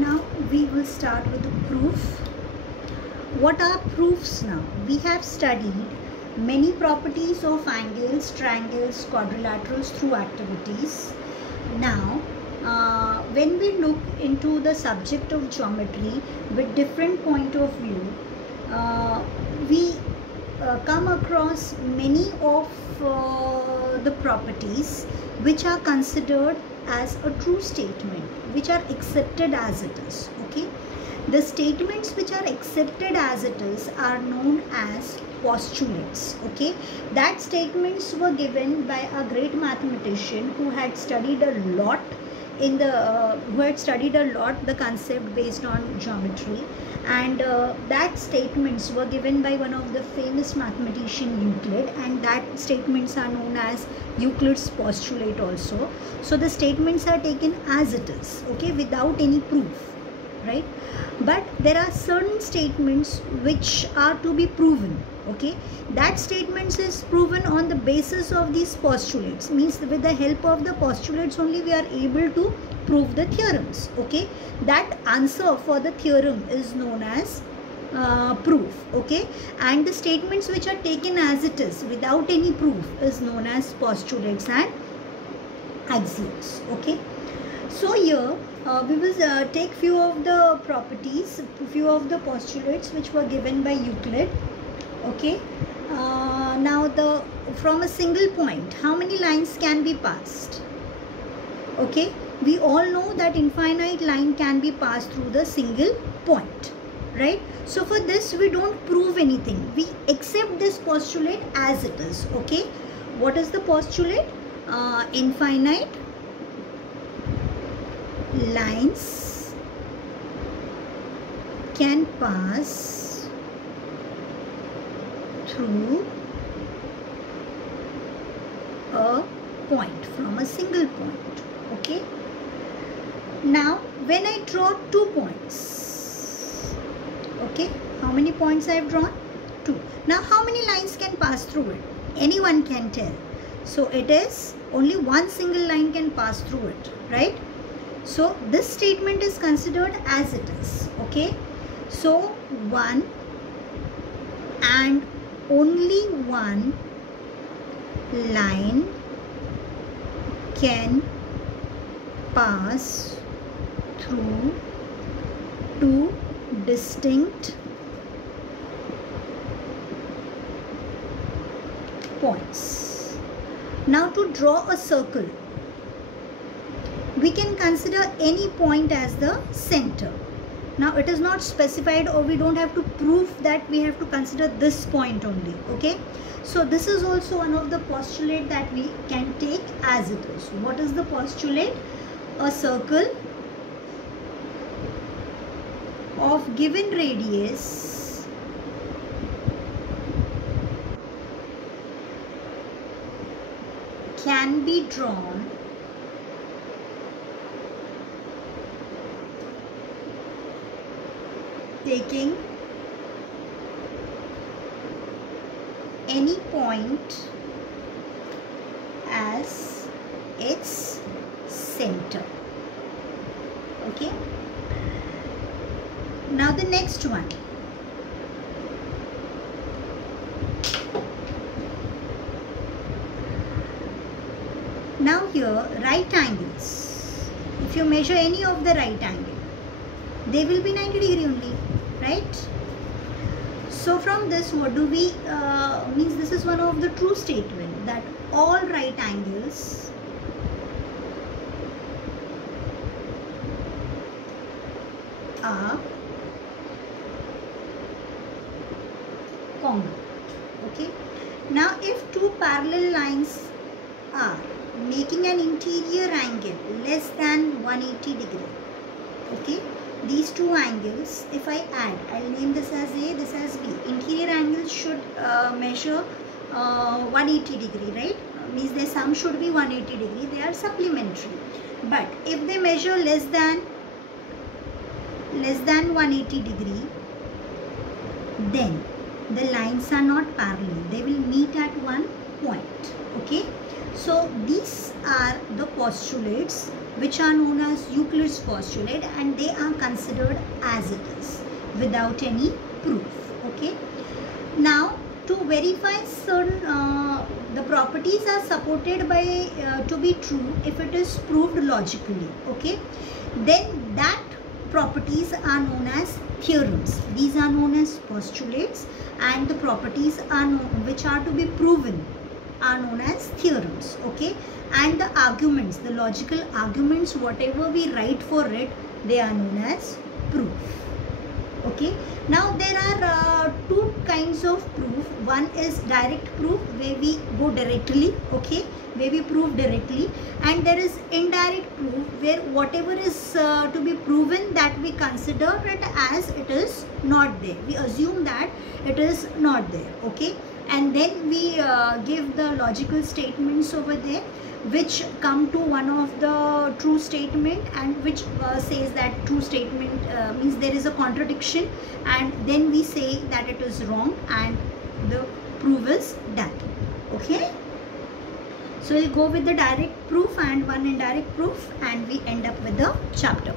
Now we will start with the proof. What are proofs now? We have studied many properties of angles, triangles, quadrilaterals through activities. Now, when we look into the subject of geometry with different point of view, we come across many of the properties which are considered as a true statement, which are accepted as it is. Okay, the statements which are accepted as it is are known as postulates. Okay, that statements were given by a great mathematician who had studied a lot in the the concept based on geometry, and that statements were given by one of the famous mathematician Euclid, and that statements are known as Euclid's postulate also. So the statements are taken as it is, okay, without any proof, right? But there are certain statements which are to be proven. Okay, that statements is proven on the basis of these postulates, means with the help of the postulates only we are able to prove the theorems. Okay, that answer for the theorem is known as proof. Okay, and the statements which are taken as it is without any proof is known as postulates and axioms. Okay, so here we will take few of the properties, few of the postulates which were given by Euclid. Okay, now from a single point, how many lines can be passed? Okay, we all know that infinite line can be passed through the single point, right? So for this we don't prove anything, we accept this postulate as it is. Okay, what is the postulate? Infinite lines can pass through a point, from a single point. Okay, now when I draw 2 points, okay, how many points I have drawn? 2. Now how many lines can pass through it? Anyone can tell. So it is only one single line can pass through it, right? So this statement is considered as it is. Okay, so one and only one line can pass through two distinct points. Now to draw a circle, we can consider any point as the center. Now it is not specified, or we don't have to prove that we have to consider this point only. Okay, so this is also one of the postulate that we can take as it is. What is the postulate? A circle of given radius can be drawn taking any point as its center. Okay, now the next one. Now here right angles, if you measure any of the right angle, they will be 90 degree only, right? So from this, what do we means this is one of the true statement that all right angles are congruent. Okay, now if two parallel lines are making an interior angle less than 180 degree, okay, these two angles, if I add, I'll name this as A, this as B. Interior angles should measure 180 degree, right? Means their sum should be 180 degree. They are supplementary. But if they measure less than 180 degree, then the lines are not parallel. They will meet at one point. Okay. So these are the postulates which are known as Euclid's postulate, and they are considered as it is without any proof. Okay. Now to verify certain the properties are supported by to be true if it is proved logically. Okay, then that properties are known as theorems. These are known as postulates, and the properties are known which are to be proven are known as theorems. Okay, and the arguments, the logical arguments, whatever we write for it, they are known as proof. Okay, now there are two kinds of proof. One is direct proof, where we go directly, okay, where we prove directly, and there is indirect proof, where whatever is to be proven, that we consider it as it is not there. We assume that it is not there. Okay, and then we give the logical statements over there, which come to one of the true statement, and which says that true statement means there is a contradiction, and then we say that it is wrong, and the proof is done. Okay, so we'll go with the direct proof and one indirect proof, and we end up with the chapter.